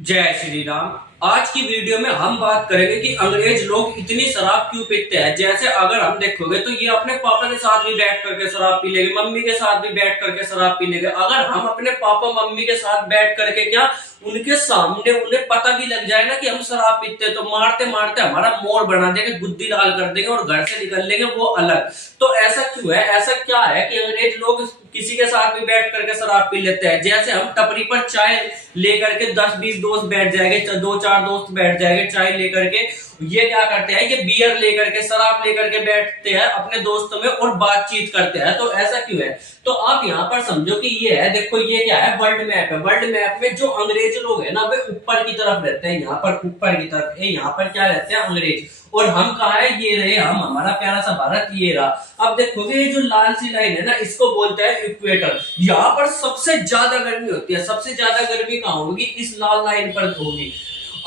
जय श्री राम। आज की वीडियो में हम बात करेंगे कि अंग्रेज लोग इतनी शराब क्यों पीते हैं। जैसे अगर हम देखोगे तो ये अपने पापा के साथ भी बैठ करके शराब पी लेंगे, मम्मी के साथ भी बैठ करके शराब पी लेंगे। अगर हम अपने पापा मम्मी के साथ बैठ करके क्या उनके सामने उन्हें पता भी लग जाए ना कि हम शराब पीते हैं, तो मारते मारते हमारा मोर बना देंगे, बुद्धि लाल कर देंगे और घर से निकल लेंगे वो अलग। तो ऐसा क्यों है, ऐसा क्या है कि अंग्रेज लोग किसी के साथ भी बैठ करके शराब पी लेते हैं। जैसे हम टपरी पर चाय लेकर के 10-20 दोस्त बैठ जाएंगे, 2-4 दोस्त बैठ जाएंगे चाय लेकर के, ये क्या करते हैं, ये बियर लेकर के शराब लेकर के बैठते हैं अपने दोस्तों में और बातचीत करते हैं। तो ऐसा क्यों है, तो आप यहाँ पर समझो कि ये है, देखो ये क्या है, वर्ल्ड मैप है। वर्ल्ड मैप में जो अंग्रेज लोग है ना वे ऊपर की तरफ रहते हैं, यहाँ पर ऊपर की तरफ, यहाँ पर क्या रहते हैं अंग्रेज, और हम कहा है, ये रहे हम, हमारा प्यारा सा भारत ये रहा। अब देखोगे ये जो लाल सी लाइन है ना, इसको बोलते हैं इक्वेटर। यहाँ पर सबसे ज्यादा गर्मी होती है, सबसे ज्यादा गर्मी कहाँ होगी, इस लाल लाइन पर होगी।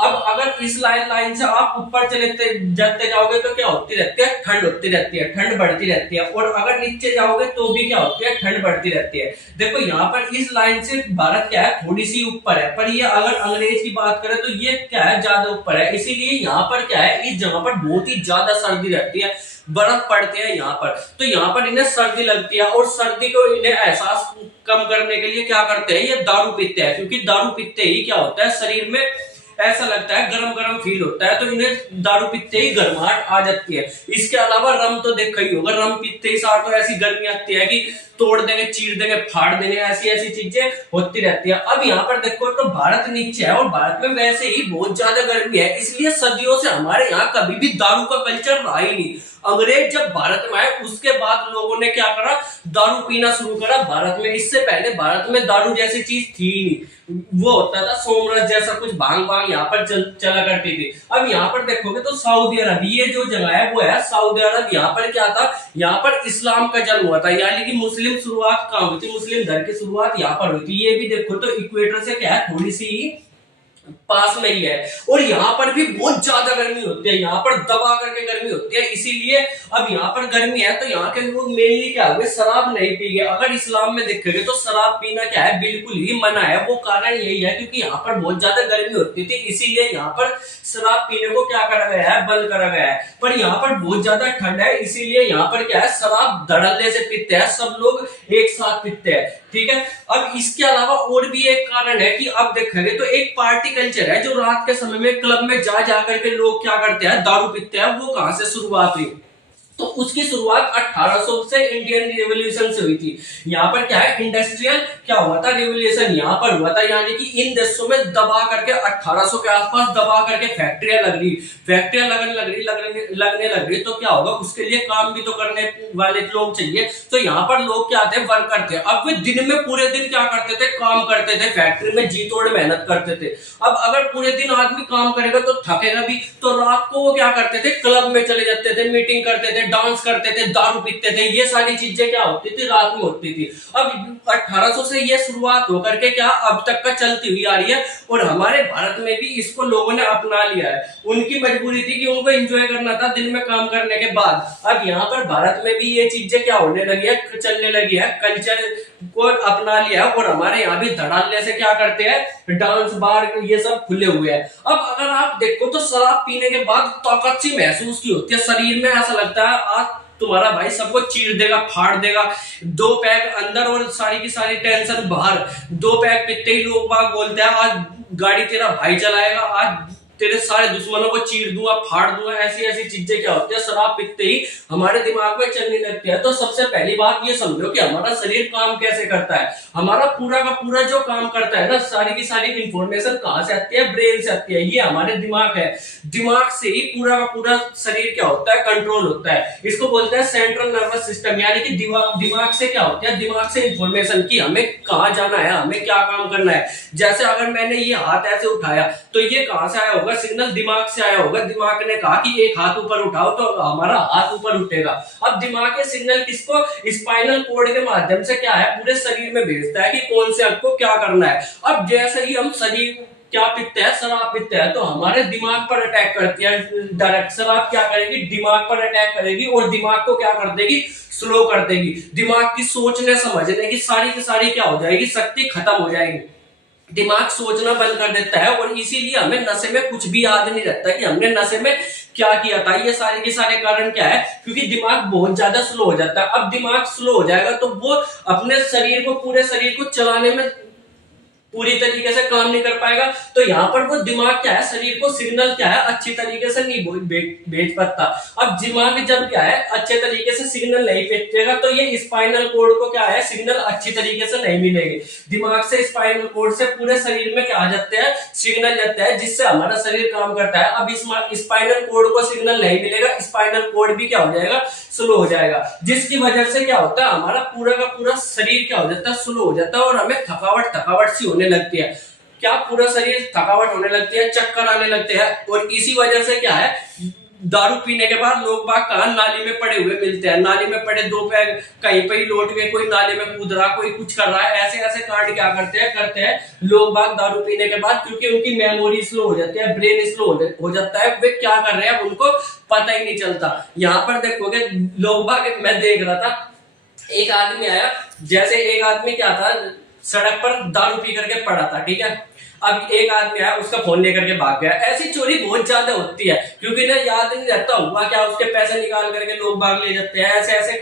अब अगर इस लाइन से आप ऊपर चले जाते जाओगे तो क्या होती रहती है, ठंड होती रहती है, ठंड बढ़ती रहती है। और अगर नीचे जाओगे तो भी क्या होती है, ठंड बढ़ती रहती है। देखो यहाँ पर इस लाइन से भारत क्या है, थोड़ी सी ऊपर है, पर ये अगर अंग्रेज की बात करें तो ये क्या है, ज्यादा ऊपर है। इसीलिए यहाँ पर क्या है, इस जगह पर बहुत ही ज्यादा सर्दी रहती है, बर्फ पड़ते हैं यहाँ पर, तो यहाँ पर इन्हें सर्दी लगती है। और सर्दी को इन्हें एहसास कम करने के लिए क्या करते हैं, ये दारू पीते हैं। क्योंकि दारू पीते ही क्या होता है, शरीर में ऐसा लगता है, गरम गरम फील होता है, तो इन्हें दारू पीते ही गर्माहट आ जाती है। इसके अलावा रम तो देखा ही होगा, रम पीते ही साथ तो ऐसी गर्मी आती है कि तोड़ देंगे, चीर देंगे, फाड़ देंगे, ऐसी ऐसी चीजें होती रहती है। अब यहाँ पर देखो तो भारत नीचे है और भारत में वैसे ही बहुत ज्यादा गर्मी है, इसलिए सदियों से हमारे यहाँ कभी भी दारू का कल्चर रहा ही नहीं। अंग्रेज जब भारत में आए उसके बाद लोगों ने क्या करा, दारू पीना शुरू करा भारत में। इससे पहले भारत में दारू जैसी चीज थी ही नहीं, वो होता था सोमरस जैसा कुछ, भांग भांग यहाँ पर चला करती थी। अब यहाँ पर देखोगे तो सऊदी अरब, ये जो जगह है वो है सऊदी अरब। यहाँ पर क्या था, यहाँ पर इस्लाम का जन्म हुआ था, यानी कि मुस्लिम शुरुआत कहाँ हुई थी, मुस्लिम धर्म की शुरुआत यहाँ पर हुई थी। ये भी देखो तो इक्वेटर से क्या है, थोड़ी सी पास में ही है। और यहाँ पर भी बहुत ज्यादा गर्मी होती है, यहाँ पर दबा करके गर्मी होती है। इसीलिए अब यहाँ पर गर्मी है तो यहाँ के लोग मेनली क्या हुए, शराब नहीं पिएंगे। अगर इस्लाम में देखेंगे तो शराब पीना क्या है, बिल्कुल ही मना है। वो कारण यही है क्योंकि यहाँ पर बहुत ज्यादा गर्मी होती थी, इसीलिए यहाँ पर शराब पीने को क्या करा गया है, बंद करा गया है। पर यहाँ पर बहुत ज्यादा ठंड है, इसीलिए यहाँ पर क्या है, शराब धड़ल्ले से पीते हैं, सब लोग एक साथ पीते हैं, ठीक है। अब इसके अलावा और भी एक कारण है कि अब देखेंगे तो एक पार्टी कल्चर है, जो रात के समय में क्लब में जा जाकर के लोग क्या करते हैं, दारू पीते हैं। वो कहां से शुरुआत हुई, तो उसकी शुरुआत 1800 से इंडियन रिवॉल्यूशन से हुई थी। यहाँ पर क्या है, इंडस्ट्रियल क्या हुआ था, रिवॉल्यूशन यहाँ पर हुआ था। यानी कि इन देशों में दबा करके 1800 के आसपास दबा करके फैक्ट्रियां लग रही, फैक्ट्रियां लगने लग रही, तो क्या होगा, उसके लिए काम भी तो करने वाले लोग चाहिए। तो यहाँ पर लोग क्या थे, वर्कर थे। अब वे दिन में पूरे दिन क्या करते थे, काम करते थे, फैक्ट्री में जी तोड़ मेहनत करते थे। अब अगर पूरे दिन आदमी काम करेगा तो थकेगा भी, तो रात को वो क्या करते थे, क्लब में चले जाते थे, मीटिंग करते थे, डांस करते थे, दारू पीते थे। ये सारी चीजें क्या होती थी, रात में होती थी। अब 1800 से ये शुरुआत होकर के क्या अब तक का चलती हुई आ रही है, और हमारे भारत में भी इसको लोगों ने अपना लिया है। उनकी मजबूरी थी कि उनको एंजॉय करना था दिन में काम करने के बाद। अब यहाँ पर भारत में भी ये चीजें क्या होने लगी है, चलने लगी है, कल्चर को अपना लिया है। और हमारे यहाँ भी धड़ल्ले से क्या करते हैं, डांस बार ये सब खुले हुए हैं। अब अगर आप देखो तो शराब पीने के बाद ताकत सी महसूस की होती है शरीर में, ऐसा लगता है आज तुम्हारा भाई सबको चीर देगा, फाड़ देगा। 2 पैक अंदर और सारी की सारी टेंशन बाहर। 2 पैक पीते ही लोग बाग बोलते हैं आज गाड़ी तेरा भाई चलाएगा, आज तेरे सारे दुश्मनों को चीर दूंगा, फाड़ दूंगा। ऐसी ऐसी चीजें क्या होती है, शराब पीते ही हमारे दिमाग में चलने लगती है। तो सबसे पहली बात ये समझो कि हमारा शरीर काम कैसे करता है। हमारा पूरा का पूरा जो काम करता है ना, सारी की सारी इंफॉर्मेशन कहां से आती है, ब्रेन से आती है। ये हमारे दिमाग है, दिमाग से ही पूरा का पूरा शरीर क्या होता है, कंट्रोल होता है। इसको बोलते हैं सेंट्रल नर्वस सिस्टम। यानी कि दिमाग से क्या होता है, दिमाग से इंफॉर्मेशन की हमें कहाँ जाना है, हमें क्या काम करना है। जैसे अगर मैंने ये हाथ ऐसे उठाया तो ये कहां से आया होगा, सिग्नल दिमाग से आया होगा। दिमाग ने कहा कि एक हाथ ऊपर उठाओ तो हमारा हाथ ऊपर उठेगा। अब दिमाग के सिग्नल किसको, स्पाइनल कोड के माध्यम से क्या है, पूरे शरीर में भेजता है कि कौन से अंग को क्या करना है। अब जैसे ही हम शरीर क्या पीते हैं, शराब पीते हैं, तो हमारे दिमाग पर अटैक करती है डायरेक्ट। शराब क्या करेगी, दिमाग पर अटैक करेगी और दिमाग को क्या कर देगी, स्लो कर देगी। दिमाग की सोचने समझने की सारी क्या हो जाएगी, शक्ति खत्म हो जाएगी। दिमाग सोचना बंद कर देता है, और इसीलिए हमें नशे में कुछ भी याद नहीं रहता कि हमने नशे में क्या किया था। ये सारे के सारे कारण क्या है, क्योंकि दिमाग बहुत ज्यादा स्लो हो जाता है। अब दिमाग स्लो हो जाएगा तो वो अपने शरीर को, पूरे शरीर को चलाने में पूरी तरीके से काम नहीं कर पाएगा। तो यहाँ पर वो दिमाग क्या है, शरीर को सिग्नल क्या है, अच्छी तरीके से नहीं भेज पाता। अब दिमाग जब क्या है अच्छे तरीके से सिग्नल नहीं भेजेगा तो ये स्पाइनल कोड को क्या है, सिग्नल अच्छी तरीके से नहीं मिलेगी। दिमाग से स्पाइनल कोड से पूरे शरीर में क्या आ जाते हैं, सिग्नल जाते हैं, जिससे हमारा शरीर काम करता है। अब स्पाइनल कोड को सिग्नल नहीं मिलेगा, स्पाइनल कोड भी क्या हो जाएगा, स्लो हो जाएगा, जिसकी वजह से क्या होता है, हमारा पूरा का पूरा शरीर क्या हो जाता है, स्लो हो जाता है, और हमें थकावट सी होने लगती है। क्या पूरा शरीर थकावट होने लगती है, चक्कर आने लगते हैं। और इसी वजह से क्या है, दारू पीने के बाद लोग बाग कहाँ नाली में पड़े हुए मिलते हैं, नाली में पड़े, दो पैर कहीं पे ही लौट गए, कोई नाली में कूद रहा, कोई कुछ कर रहा है। ऐसे ऐसे कांड क्या करते हैं लोग बाग दारू पीने के बाद, क्योंकि उनकी मेमोरी स्लो हो जाती है, ब्रेन स्लो हो जाता है, वे क्या कर रहे हैं उनको पता ही नहीं चलता। यहाँ पर देखोगे लोग बाग, मैं देख रहा था एक आदमी आया, जैसे एक आदमी क्या था, सड़क पर दारू पी करके पड़ा था, ठीक है। अब एक आदमी आया, उसका फोन लेकर के भाग गया। ऐसी चोरी बहुत ज्यादा होती है, क्योंकि ना याद नहीं रहता हुआ क्या, उसके पैसे निकाल करके लोग भाग ले जाते हैं। ऐसे ऐसे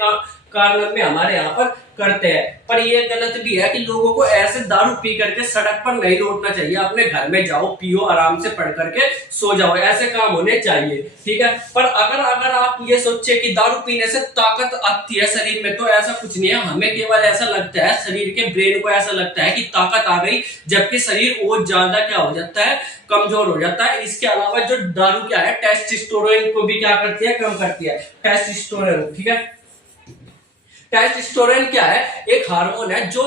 कारण में हमारे यहाँ पर करते हैं। पर ये गलत भी है कि लोगों को ऐसे दारू पी करके सड़क पर नहीं लौटना चाहिए। अपने घर में जाओ, पियो, आराम से पढ़ करके सो जाओ, ऐसे काम होने चाहिए, ठीक है। पर अगर आप ये सोचे कि दारू पीने से ताकत आती है शरीर में, तो ऐसा कुछ नहीं है। हमें केवल ऐसा लगता है, शरीर के ब्रेन को ऐसा लगता है कि ताकत आ गई, जबकि शरीर और ज्यादा क्या हो जाता है, कमजोर हो जाता है। इसके अलावा जो दारू क्या है, टेस्टोस्टेरोन को भी क्या करती है, कम करती है, टेस्टोस्टेरोन, ठीक है। टेस्टोस्टेरोन क्या है, एक हार्मोन है जो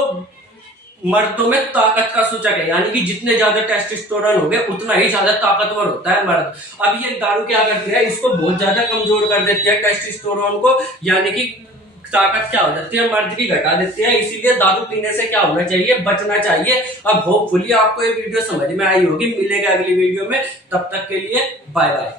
मर्दों में ताकत का सूचक है, यानी कि जितने ज्यादा टेस्टोस्टेरोन हो गए उतना ही ज्यादा ताकतवर होता है मर्द। अब ये दारू क्या करती है, इसको बहुत ज्यादा कमजोर कर देती है, टेस्टोस्टेरोन को, यानी कि ताकत क्या हो जाती है, मर्द की घटा देती है। इसीलिए दारू पीने से क्या होना चाहिए, बचना चाहिए। अब होपफुली आपको ये वीडियो समझ में आई होगी। मिलेगा अगली वीडियो में, तब तक के लिए बाय बाय।